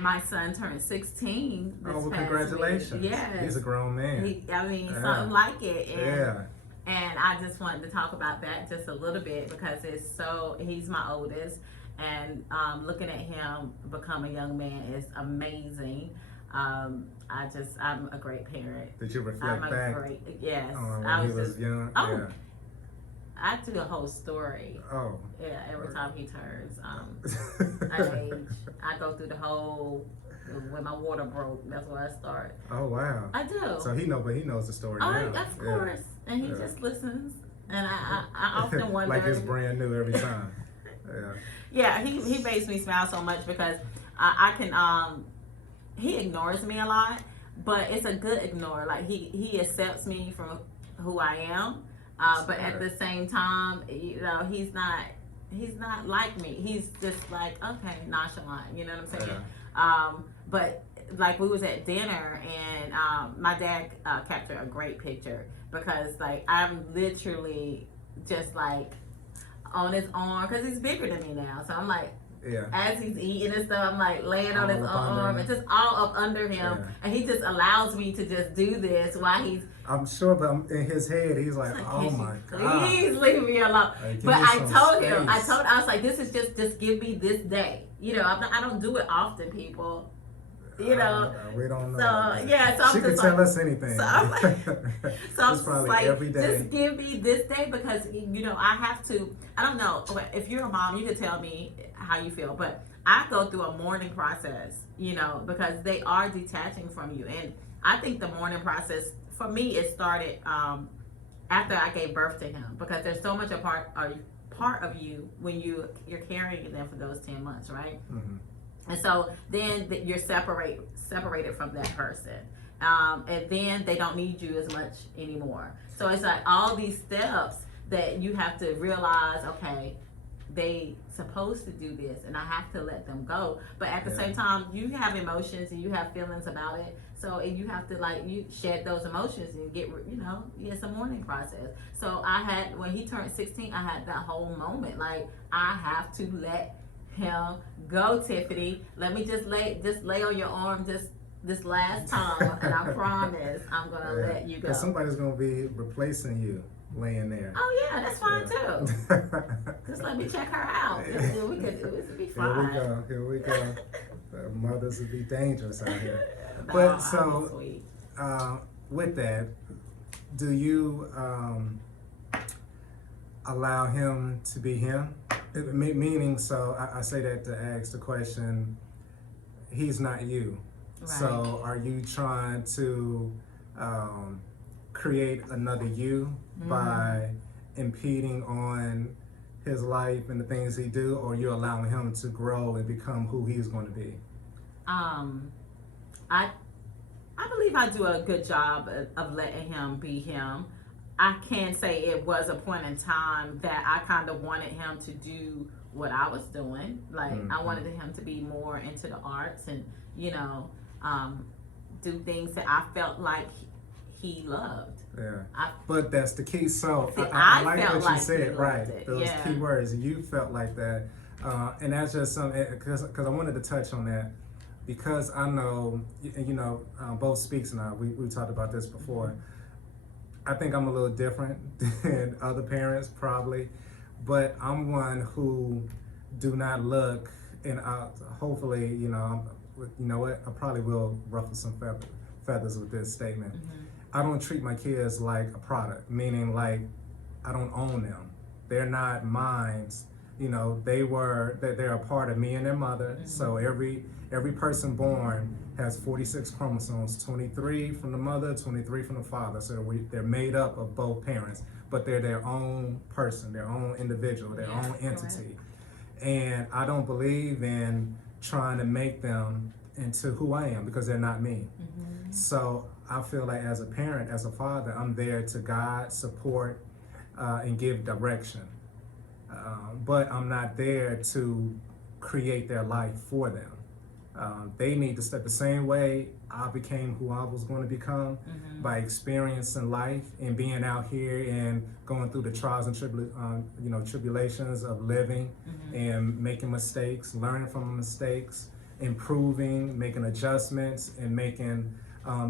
my son turned 16 this Oh, well, past congratulations. week. Yes. He's a grown man. Something like it. Yeah. And I just wanted to talk about that just a little bit because he's my oldest, and looking at him become a young man is amazing. I'm a great parent. Did you reflect back? Yes. When he was young? Oh, yeah. I do a whole story. Oh. Yeah, every time he turns an age, I go through the whole. When my water broke, that's where I start. Oh wow! I do. So he knows the story now. Of course, and he just listens. And I often wonder. Like it's brand new every time. Yeah. He makes me smile so much because I can. He ignores me a lot, but it's a good ignore. Like he accepts me from who I am, but at the same time, he's not like me. He's just like, okay, nonchalant. You know what I'm saying? Yeah. But like we was at dinner and my dad captured a great picture because like I'm literally just like on his arm because he's bigger than me now. So I'm like, as he's eating and stuff, I'm like laying on his arm and just all up under him, and he just allows me to just do this while he's. I'm sure, but in his head, he's like, "Oh my God, please leave me alone." But I was like, "This is just give me this day." I don't do it often, people. We don't know. So she can tell us anything. So I'm it's probably like, every day. Just give me this day because I have to. I don't know. If you're a mom, you can tell me how you feel, but I go through a mourning process. Because they are detaching from you, and I think the mourning process for me it started after I gave birth to him because there's so much a part of you when you're carrying them for those 10 months, right? Mm-hmm. And so then you're separated from that person. And then they don't need you as much anymore. So it's like all these steps that you have to realize, okay, they supposed to do this and I have to let them go. But at the same time, you have emotions and you have feelings about it. So you have to you shed those emotions and get, it's a mourning process. So when he turned 16, I had that whole moment. Like, I have to let him go, Tiffany. Let me just lay on your arm this last time, and I promise I'm gonna let you go. Because somebody's gonna be replacing you laying there. Oh yeah, that's fine too. Just let me check her out. We could be fine. Here we go. Mothers would be dangerous out here. No, but so, with that, do you allow him to be him? Meaning, so I say that to ask the question, he's not you. Right. So are you trying to create another you by impeding on his life and the things he do, or you allowing him to grow and become who he's going to be? I believe I do a good job of letting him be him. I can say it was a point in time that I kind of wanted him to do what I was doing. Like, I wanted him to be more into the arts and, do things that I felt like he loved. Yeah. But that's the key. So I like felt what you said, right? It. Those key words. You felt like that. And that's just something, because I wanted to touch on that. Because I know, both SpeaX and I, we talked about this before. I think I'm a little different than other parents probably, but I'm one who do not look, and hopefully, you know what, I probably will ruffle some feathers with this statement. I don't treat my kids like a product, meaning like I don't own them. They're not mine. They're a part of me and their mother. So every person born has 46 chromosomes, 23 from the mother, 23 from the father. So they're made up of both parents, but they're their own person, their own individual, their own entity. Correct. And I don't believe in trying to make them into who I am because they're not me. So I feel like as a parent, as a father, I'm there to guide, support, and give direction. But I'm not there to create their life for them. They need to step the same way I became who I was going to become by experiencing life and being out here and going through the trials and tribulations of living and making mistakes, learning from mistakes, improving, making adjustments, and making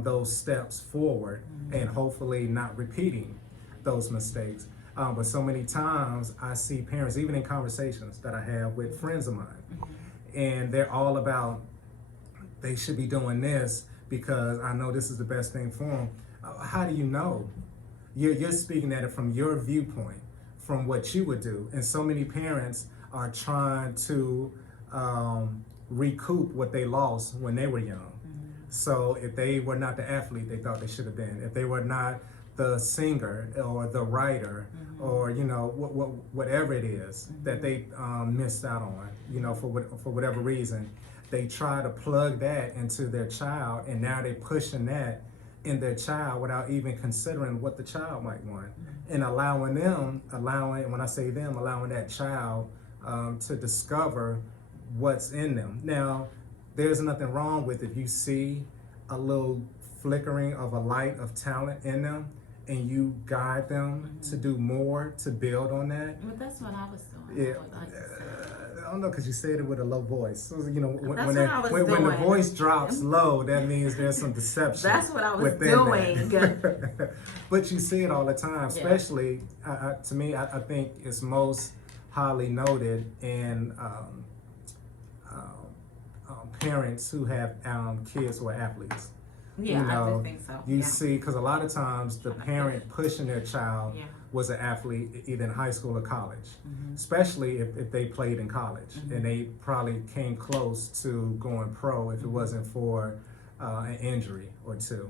those steps forward, and hopefully not repeating those mistakes. But so many times I see parents, even in conversations that I have with friends of mine, and they're all about, they should be doing this because I know this is the best thing for them. How do you know? You're speaking at it from your viewpoint, from what you would do. And so many parents are trying to recoup what they lost when they were young. So if they were not the athlete they thought they should have been, if they were not the singer or the writer, or whatever it is that they missed out on, for whatever reason, they try to plug that into their child, and now they're pushing that in their child without even considering what the child might want, and allowing when I say them, allowing that child to discover what's in them. Now, there's nothing wrong with if you see a little flickering of a light of talent in them, and you guide them to do more, to build on that. But that's what I was doing. Yeah. I don't know, because you said it with a low voice. So, when the voice drops low, that means there's some deception. That's what I was doing. But you see it all the time, especially, to me, I think it's most highly noted in parents who have kids who are athletes. Yeah, I do think so. You see, because a lot of times the parent pushing their child was an athlete either in high school or college, especially if they played in college, and they probably came close to going pro if it wasn't for an injury or two.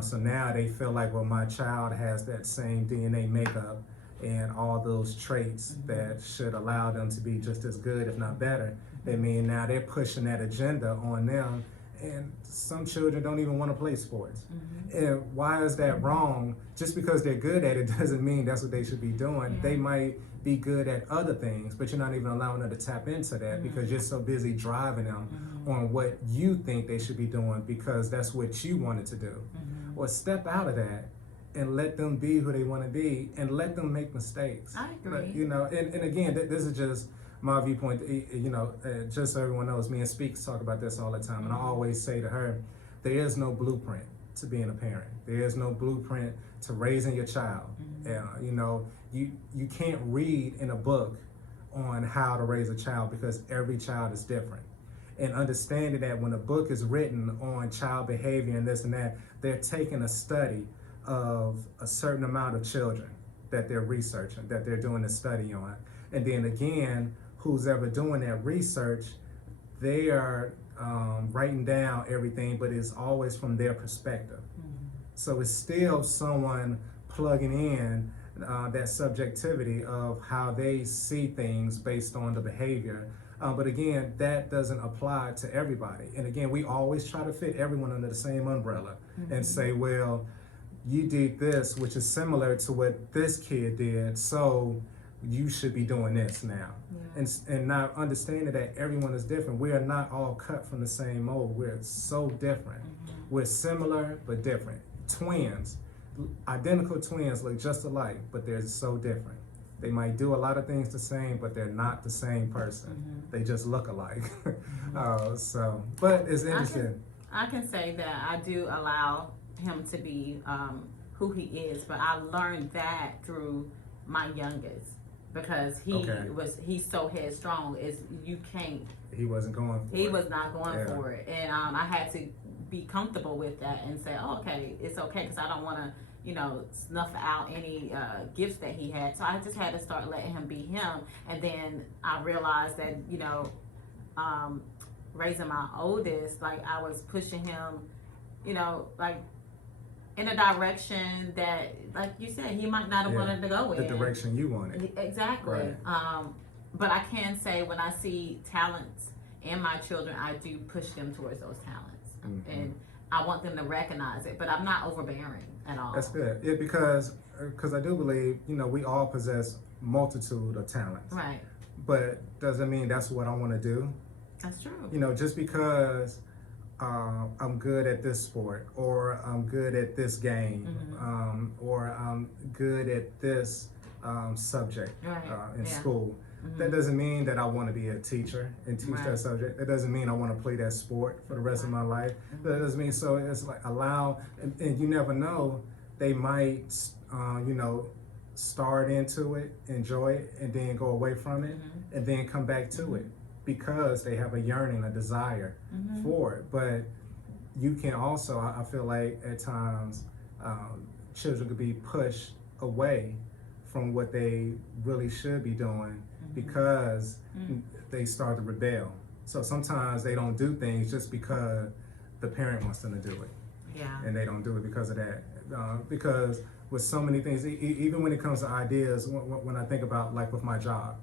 So now they feel like, well, my child has that same DNA makeup and all those traits that should allow them to be just as good, if not better. I mean, now they're pushing that agenda on them. And some children don't even want to play sports. And why is that wrong? Just because they're good at it doesn't mean that's what they should be doing. They might be good at other things, but you're not even allowing them to tap into that because you're so busy driving them on what you think they should be doing because that's what you wanted to do. Or step out of that and let them be who they want to be, and let them make mistakes. I agree. But, and again, this is just my viewpoint. Just so everyone knows, me and SpeaX talk about this all the time, and I always say to her, there is no blueprint to being a parent. There is no blueprint to raising your child. You can't read in a book on how to raise a child because every child is different. And understanding that when a book is written on child behavior and this and that, they're taking a study of a certain amount of children that they're researching, that they're doing a study on. And then again, who's ever doing that research, they are writing down everything, but it's always from their perspective. So it's still someone plugging in that subjectivity of how they see things based on the behavior. But again, that doesn't apply to everybody. And again, we always try to fit everyone under the same umbrella and say, well, you did this, which is similar to what this kid did, so you should be doing this now. And not understanding that everyone is different. We are not all cut from the same mold. We're so different. We're similar but different. Twins, identical twins look just alike, but they're so different. They might do a lot of things the same, but they're not the same person. They just look alike. But it's interesting. I can say that I do allow him to be who he is, but I learned that through my youngest because he's so headstrong. You can't. He wasn't going for it. He was not going for it, and I had to be comfortable with that and say, oh, okay, it's okay, because I don't want to snuff out any gifts that he had. So I just had to start letting him be him. And then I realized that, raising my oldest, like I was pushing him, like in a direction that, like you said, he might not have wanted to go in. The direction you wanted. Exactly. Right. But I can say when I see talents in my children, I do push them towards those talents. And I want them to recognize it, but I'm not overbearing at all. That's good. Yeah, because I do believe, we all possess multitude of talents. Right. But doesn't mean that's what I want to do. That's true. Just because I'm good at this sport, or I'm good at this game, or I'm good at this subject in school, That doesn't mean that I want to be a teacher and teach Right. that subject. That doesn't mean I want to play that sport for the rest of my life. That doesn't mean, so it's like allow, and you never know, they might, you know, start into it, enjoy it, and then go away from it, and then come back to it because they have a yearning, a desire for it. But you can also, I feel like at times, children could be pushed away from what they really should be doing because they start to rebel. So sometimes they don't do things just because the parent wants them to do it. Yeah. And they don't do it because of that. Because with so many things, even when it comes to ideas, when I think about like with my job,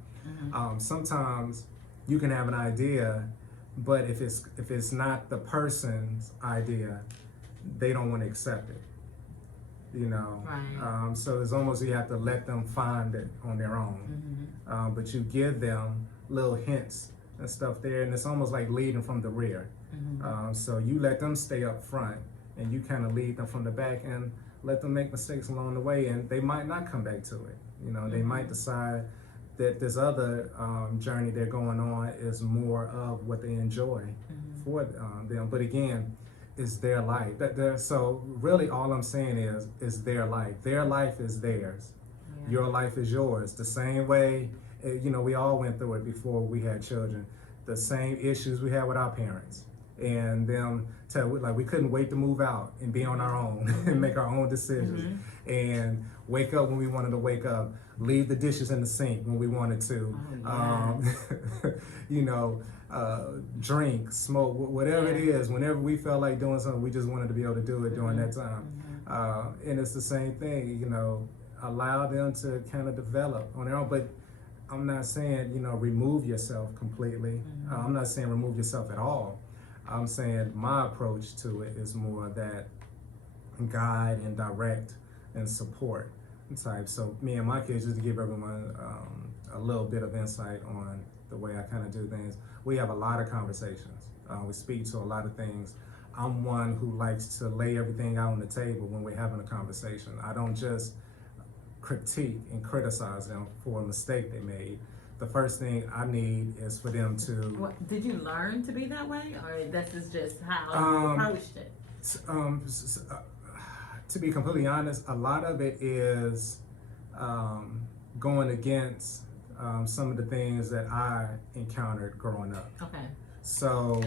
sometimes you can have an idea, but if it's not the person's idea, they don't want to accept it. You know, Right. So it's almost you have to let them find it on their own. But you give them little hints and stuff there, and it's almost like leading from the rear. So you let them stay up front, and you kind of lead them from the back, and let them make mistakes along the way, and they might not come back to it. You know, they might decide that this other journey they're going on is more of what they enjoy for them. But again, it's their life. So really all I'm saying is their life. Their life is theirs. Yeah. Your life is yours. The same way, you know, we all went through it before we had children. The same issues we had with our parents. And them like we couldn't wait to move out and be on our own and make our own decisions and wake up when we wanted to wake up, leave the dishes in the sink when we wanted to, you know, drink, smoke, whatever it is, whenever we felt like doing something, we just wanted to be able to do it during that time. And it's the same thing, you know, allow them to kind of develop on their own. But I'm not saying, you know, remove yourself completely. I'm not saying remove yourself at all. I'm saying my approach to it is more that guide and direct and support type. So me and my kids, just to give everyone a little bit of insight on the way I kind of do things, we have a lot of conversations. We speak to a lot of things. I'm one who likes to lay everything out on the table when we're having a conversation. I don't just critique and criticize them for a mistake they made. The first thing I need is for them to... Did you learn to be that way, or this is just how you approached it? To be completely honest, a lot of it is going against some of the things that I encountered growing up. Okay. So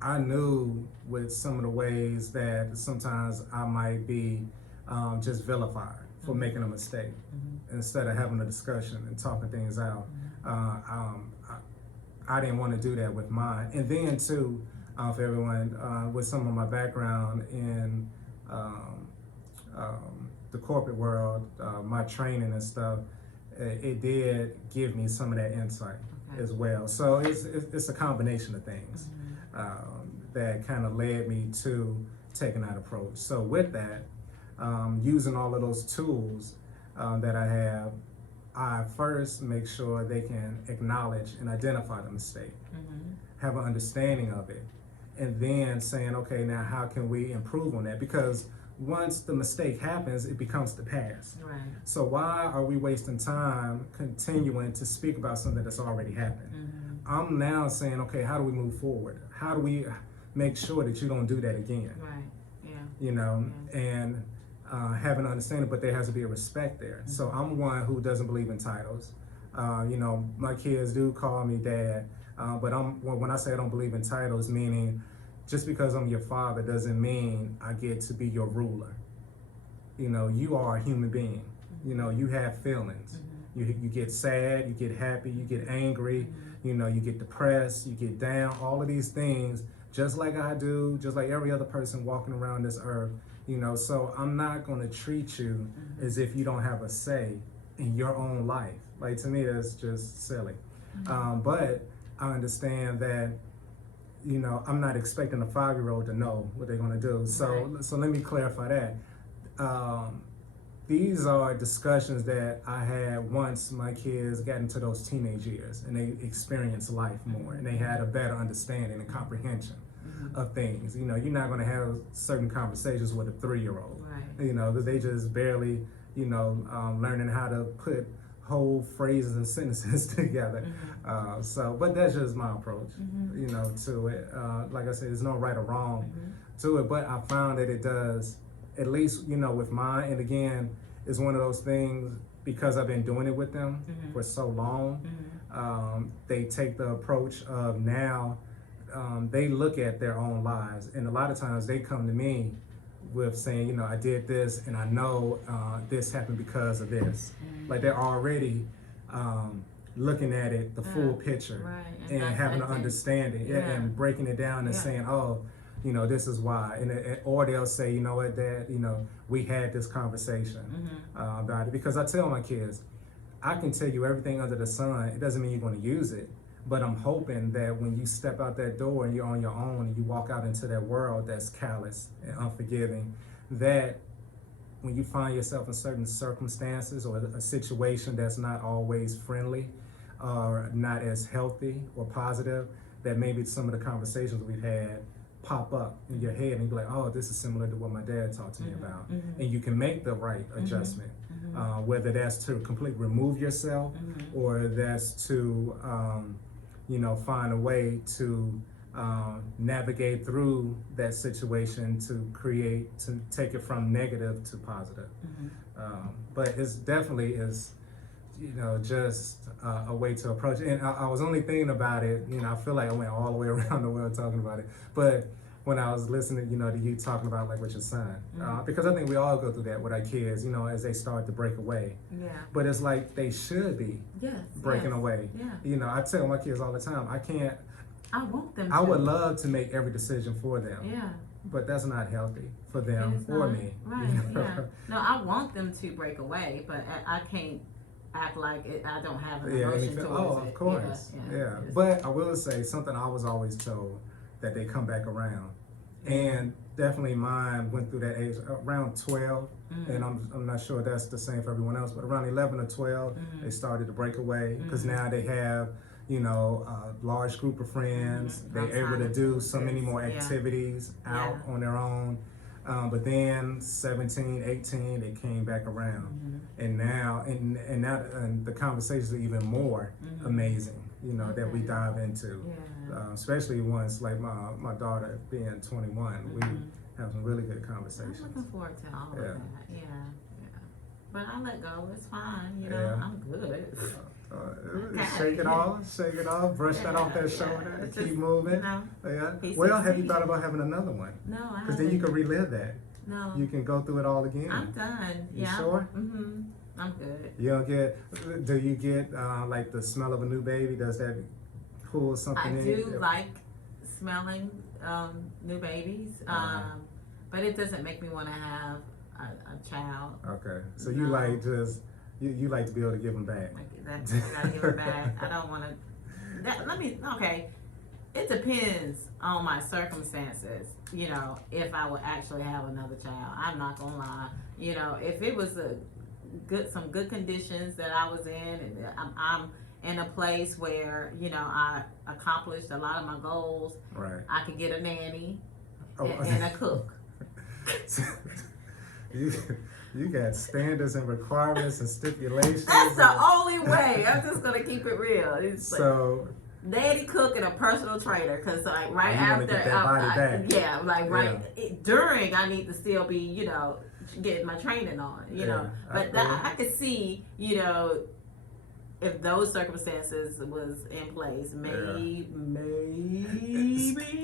I knew with some of the ways that sometimes I might be just vilified for making a mistake instead of having a discussion and talking things out. I didn't want to do that with mine. And then too, for everyone, with some of my background in the corporate world, my training and stuff, it did give me some of that insight as well. So it's a combination of things that kind of led me to taking that approach. So with that, using all of those tools that I have, I first make sure they can acknowledge and identify the mistake, have an understanding of it, and then saying, okay, now how can we improve on that? Because once the mistake happens, it becomes the past. Right. So why are we wasting time continuing to speak about something that's already happened? I'm now saying, okay, how do we move forward? How do we make sure that you don't do that again? Right. Yeah. You know, and have an understanding, but there has to be a respect there. So I'm one who doesn't believe in titles. You know, my kids do call me dad, but when I say I don't believe in titles, meaning just because I'm your father doesn't mean I get to be your ruler. You know, you are a human being. You know, you have feelings. You get sad, you get happy, you get angry, you know, you get depressed, you get down, all of these things, just like I do, just like every other person walking around this earth. You know, so I'm not going to treat you as if you don't have a say in your own life. Like, to me, that's just silly. But I understand that, you know, I'm not expecting a 5-year-old to know what they're going to do. So, so let me clarify that. These are discussions that I had once my kids got into those teenage years and they experienced life more and they had a better understanding and comprehension of things. You know, you're not going to have certain conversations with a 3-year-old. Right. You know, they just barely, you know, learning how to put whole phrases and sentences together. But that's just my approach, to it. Like I said, there's no right or wrong to it, but I found that it does, at least, with mine. And again, it's one of those things, because I've been doing it with them for so long. They take the approach of now, they look at their own lives, and a lot of times they come to me with saying, I did this, and I know this happened because of this. Like they're already looking at it, the full picture, right. and having an understanding, and breaking it down and saying, oh, this is why. Or they'll say, you know what, Dad, we had this conversation about it. Because I tell my kids, I can tell you everything under the sun. It doesn't mean you're going to use it. But I'm hoping that when you step out that door and you're on your own and you walk out into that world that's callous and unforgiving, that when you find yourself in certain circumstances or a situation that's not always friendly or not as healthy or positive, that maybe some of the conversations we've had pop up in your head and you be like, oh, this is similar to what my dad talked to me about. And you can make the right adjustment, whether that's to completely remove yourself or that's to find a way to navigate through that situation to take it from negative to positive. But it's definitely is, just a way to approach it. And I was only thinking about it, I feel like I went all the way around the world talking about it. But when I was listening, to you talking about like with your son, because I think we all go through that with our kids, as they start to break away. Yeah. But it's like they should be breaking away. Yeah. I tell my kids all the time, I want them I would love to make every decision for them. Yeah. But that's not healthy for them or me. Right. Yeah. No, I want them to break away, but I can't act like I don't have an emotion towards it. Of course. Yeah. But I will say something I was always told, that they come back around. And definitely mine went through that age around 12, and I'm not sure that's the same for everyone else, but around 11 or 12, they started to break away, because now they have, a large group of friends. They're able to do so many more activities out on their own. But then 17, 18, they came back around. And now, and the conversations are even more amazing, that we dive into. Especially once, like my daughter being 21, we have some really good conversations. I'm looking forward to all of that. Yeah. But I let go. It's fine. I'm good. Shake it off, brush that off that shoulder, keep moving. Well, have you thought about having another one? No, I haven't. Because then you can relive that. No. You can go through it all again. I'm done. You sure? I'm good. Do you get like the smell of a new baby? Does that pull something in? I do like smelling new babies, but it doesn't make me want to have a child. Okay, so you like just you like to be able to give them back. I gotta give them back. I don't want to. Okay. It depends on my circumstances, if I would actually have another child. I'm not gonna lie. If it was some good conditions that I was in, and I'm in a place where, I accomplished a lot of my goals. Right. I could get a nanny and a cook. You got standards and requirements and stipulations. That's the only way. I'm just gonna keep it real. It's so. Daddy cook and a personal trainer, because right after, during I need to still be, getting my training on, But I could see, if those circumstances was in place, maybe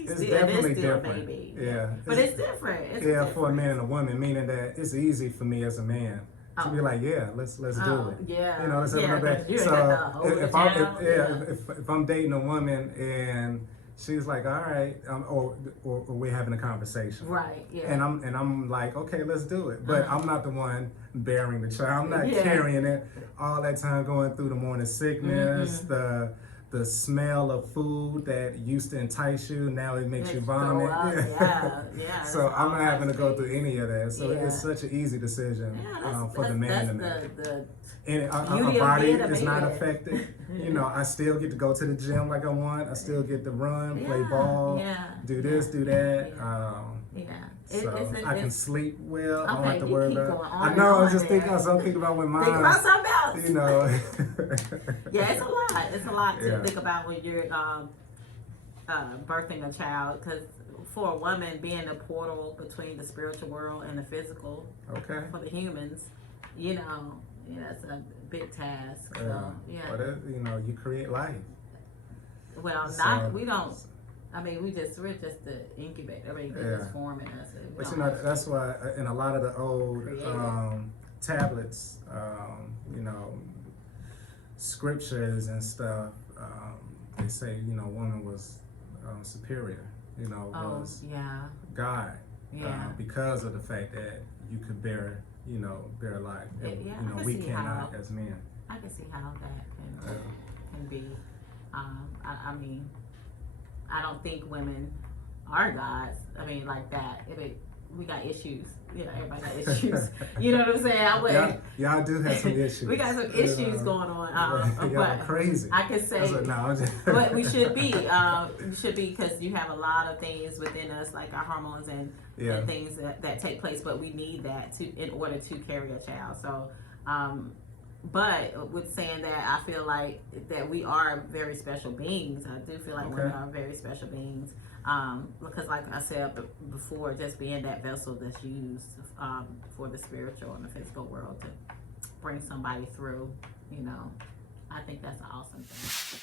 it's definitely different. Maybe. Yeah, but it's different. It's different. For a man and a woman, meaning that it's easy for me as a man to be like, let's do it. Yeah, let's have another baby. So if I'm dating a woman and she's like, all right, or we're having a conversation, right? Yeah, and I'm like, okay, let's do it. But I'm not the one bearing the child. I'm not carrying it all that time, going through the morning sickness, the smell of food that used to entice you, now it makes you vomit. So I'm not having to go through any of that. So it's such an easy decision for the man to make. And our body is not affected. I still get to go to the gym like I want. I still get to run, play ball, do this, do that. So I can sleep well. I don't have to you worry keep about. going on I know. I was and just on thinking. I was thinking about when mine. Think about something else. You know. Yeah, it's a lot. It's a lot to Yeah. think about when you're birthing a child, because for a woman, being the portal between the spiritual world and the physical, Okay. for the humans, it's a big task. So yeah. But you create life. Well, So- we don't. I mean, we're just the incubator. I mean, they're just forming us. We But don't that's why in a lot of the old Create tablets, scriptures and stuff, they say woman was superior. Was yeah, God. yeah. Because of the fact that you could bear life. And, Yeah, I can we see cannot how- as men. I can see how that can be. I mean, I don't think women are gods. I mean, like that. We got issues. Everybody got issues. You know what I'm saying? I wouldn't. Y'all do have some issues. We got some issues going on. Y'all but crazy. I could say, I'm just but we should be. We should be, because you have a lot of things within us, like our hormones and things that take place. But we need that in order to carry a child. So. But with saying that, I feel like that we are very special beings. I do feel like women are very special beings. Because like I said before, just being that vessel that's used for the spiritual and the physical world to bring somebody through, I think that's an awesome thing.